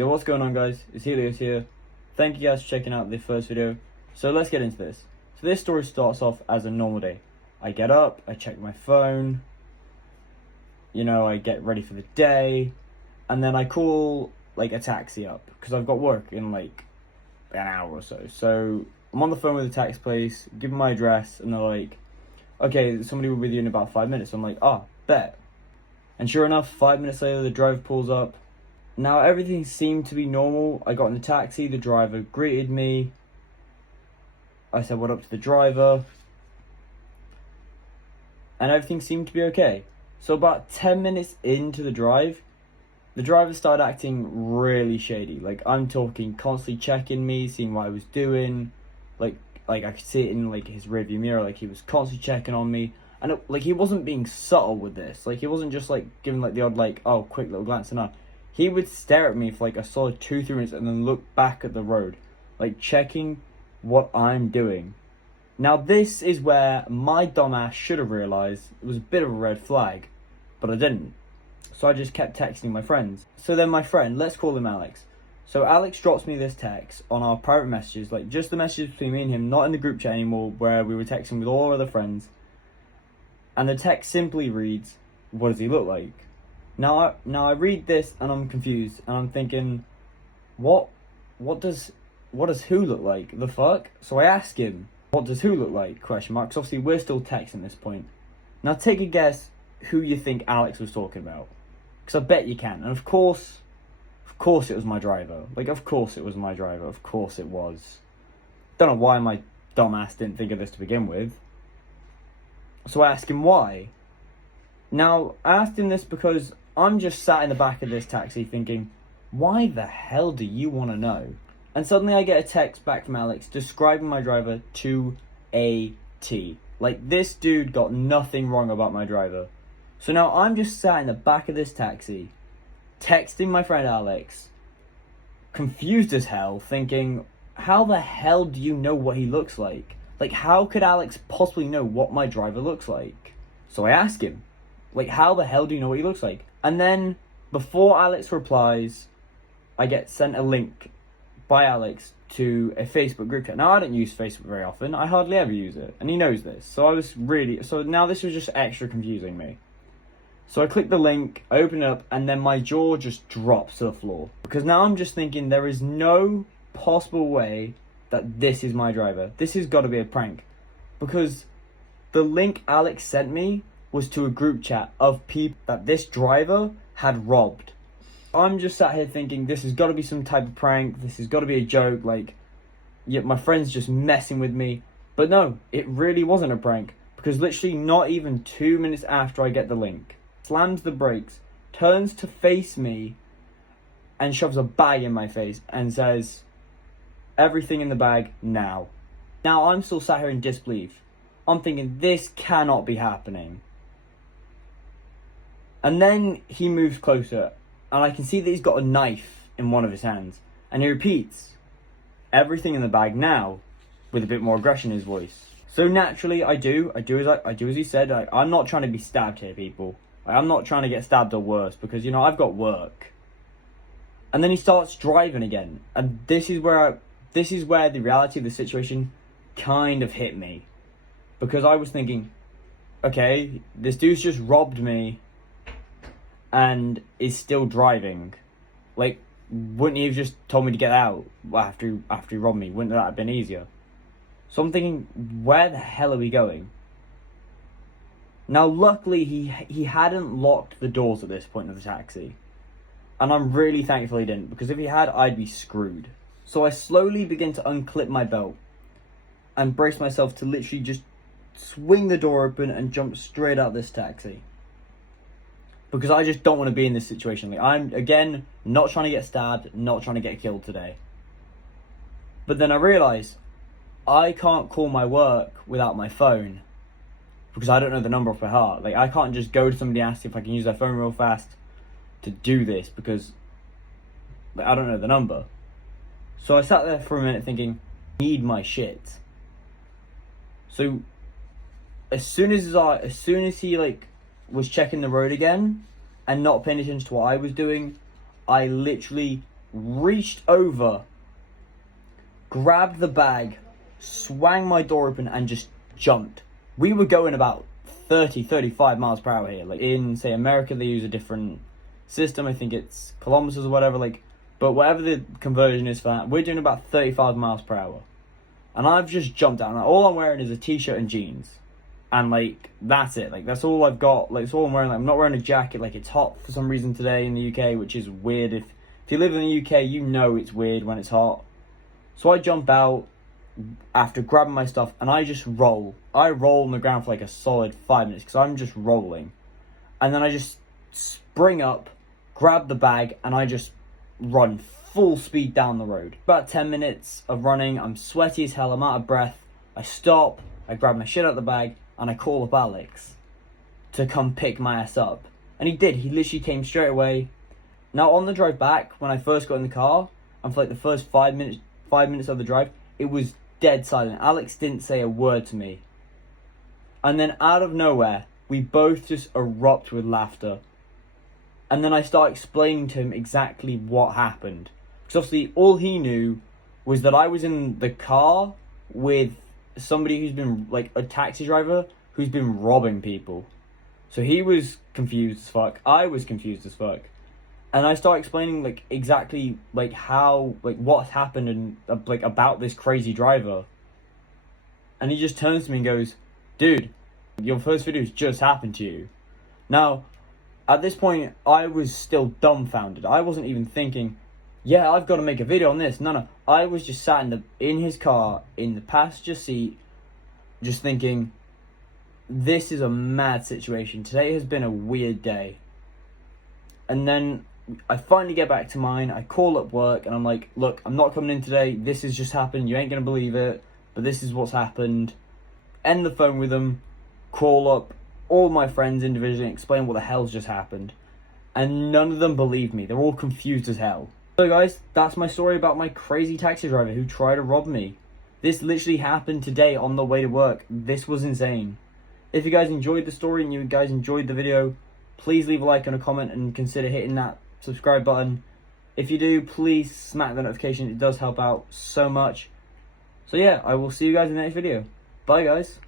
Yo, what's going on, guys? It's Helios here. Thank you guys for checking out the first video. So let's get into this. So this story starts off as a normal day. I get up, I check my phone, I get ready for the day, and then I call like a taxi up because I've got work in like an hour or so. So I'm on the phone with the taxi place, give them my address, and they're like, okay, somebody will be with you in about 5 minutes. So I'm like, bet. And sure enough, 5 minutes later, the driver pulls up. Now, everything seemed to be normal. I got in the taxi, the driver greeted me. I said what up to the driver. And everything seemed to be okay. So about 10 minutes into the drive, the driver started acting really shady. Like, I'm talking constantly checking me, seeing what I was doing. Like I could see it in like his rearview mirror, like he was constantly checking on me. And he wasn't being subtle with this. Like, he wasn't just like giving like the odd quick little glance. No, he would stare at me for like a solid 2-3 minutes and then look back at the road, like checking what I'm doing. Now, this is where my dumbass should have realized it was a bit of a red flag, but I didn't. So I just kept texting my friends. So then my friend, let's call him Alex. So Alex drops me this text on our private messages, like just the messages between me and him, not in the group chat anymore where we were texting with all our other friends. And the text simply reads, "What does he look like?" Now I read this and I'm confused and I'm thinking, what does who look like? The fuck? So I ask him, what does who look like? Question mark. 'Cause obviously we're still texting at this point. Now take a guess who you think Alex was talking about. Because I bet you can. And of course it was my driver. Like, of course it was my driver. Of course it was. Don't know why my dumbass didn't think of this to begin with. So I asked him why. Now, I asked him this because I'm just sat in the back of this taxi thinking, why the hell do you want to know? And suddenly I get a text back from Alex describing my driver to a T. Like, this dude got nothing wrong about my driver. So now I'm just sat in the back of this taxi, texting my friend Alex, confused as hell, thinking, how the hell do you know what he looks like? Like, how could Alex possibly know what my driver looks like? So I ask him, like, how the hell do you know what he looks like? And then, before Alex replies, I get sent a link by Alex to a Facebook group chat. Now, I don't use Facebook very often. I hardly ever use it. And he knows this. So now this was just extra confusing me. So I click the link, I open it up, and then my jaw just drops to the floor. Because now I'm just thinking there is no possible way that this is my driver. This has got to be a prank. Because the link Alex sent me was to a group chat of people that this driver had robbed. I'm just sat here thinking this has got to be some type of prank. This has got to be a joke. Like, yeah, my friend's just messing with me. But no, it really wasn't a prank. Because literally not even 2 minutes after I get the link, slams the brakes, turns to face me, and shoves a bag in my face and says, "Everything in the bag now." Now I'm still sat here in disbelief. I'm thinking this cannot be happening. And then he moves closer, and I can see that he's got a knife in one of his hands. And he repeats, "Everything in the bag now," with a bit more aggression in his voice. So naturally, I do as he said. I'm not trying to be stabbed here, people. I'm not trying to get stabbed or worse, because, I've got work. And then he starts driving again. And this is where the reality of the situation kind of hit me. Because I was thinking, okay, this dude's just robbed me and is still driving. Like, wouldn't he have just told me to get out after he robbed me? Wouldn't that have been easier? So I'm thinking, where the hell are we going? Now, luckily, he hadn't locked the doors at this point of the taxi. And I'm really thankful he didn't, because if he had, I'd be screwed. So I slowly begin to unclip my belt and brace myself to literally just swing the door open and jump straight out this taxi. Because I just don't want to be in this situation. Like, I'm, again, not trying to get stabbed, not trying to get killed today. But then I realise I can't call my work without my phone. Because I don't know the number off by heart. Like, I can't just go to somebody and ask if I can use their phone real fast to do this, because I don't know the number. So I sat there for a minute thinking, need my shit. So as soon as he was checking the road again and not paying attention to what I was doing, I literally reached over, grabbed the bag, swung my door open, and just jumped. We were going about 35 miles per hour here. Like in, say, America, they use a different system. I think it's kilometers or whatever. Like, but whatever the conversion is for that, we're doing about 35 miles per hour. And I've just jumped out. And all I'm wearing is a t-shirt and jeans. And, like, that's it. Like, that's all I've got. Like, that's all I'm wearing. Like, I'm not wearing a jacket. Like, it's hot for some reason today in the UK, which is weird. If you live in the UK, you know it's weird when it's hot. So I jump out after grabbing my stuff, and I just roll. I roll on the ground for, like, a solid 5 minutes, because I'm just rolling. And then I just spring up, grab the bag, and I just run full speed down the road. About 10 minutes of running, I'm sweaty as hell, I'm out of breath. I stop, I grab my shit out of the bag, and I call up Alex to come pick my ass up. And he did. He literally came straight away. Now, on the drive back, when I first got in the car, and for like the first 5 minutes of the drive, it was dead silent. Alex didn't say a word to me. And then out of nowhere, we both just erupt with laughter. And then I start explaining to him exactly what happened. Because obviously, all he knew was that I was in the car with somebody who's been, like, a taxi driver who's been robbing people. So he was confused as fuck. I was confused as fuck. And I start explaining, like, exactly, like, how, like, what happened and, like, about this crazy driver. And he just turns to me and goes, "Dude, your first video's just happened to you." Now, at this point, I was still dumbfounded. I wasn't even thinking, yeah, I've got to make a video on this. No. I was just sat in his car, in the passenger seat, just thinking, this is a mad situation. Today has been a weird day. And then I finally get back to mine. I call up work, and I'm like, look, I'm not coming in today. This has just happened. You ain't going to believe it, but this is what's happened. End the phone with them, call up all my friends individually, and explain what the hell's just happened. And none of them believe me. They're all confused as hell. So guys, that's my story about my crazy taxi driver who tried to rob me. This literally happened today on the way to work. This was insane. If you guys enjoyed the story and you guys enjoyed the video, please leave a like and a comment and consider hitting that subscribe button. If you do, please smack the notification. It does help out so much. So yeah, I will see you guys in the next video. Bye guys.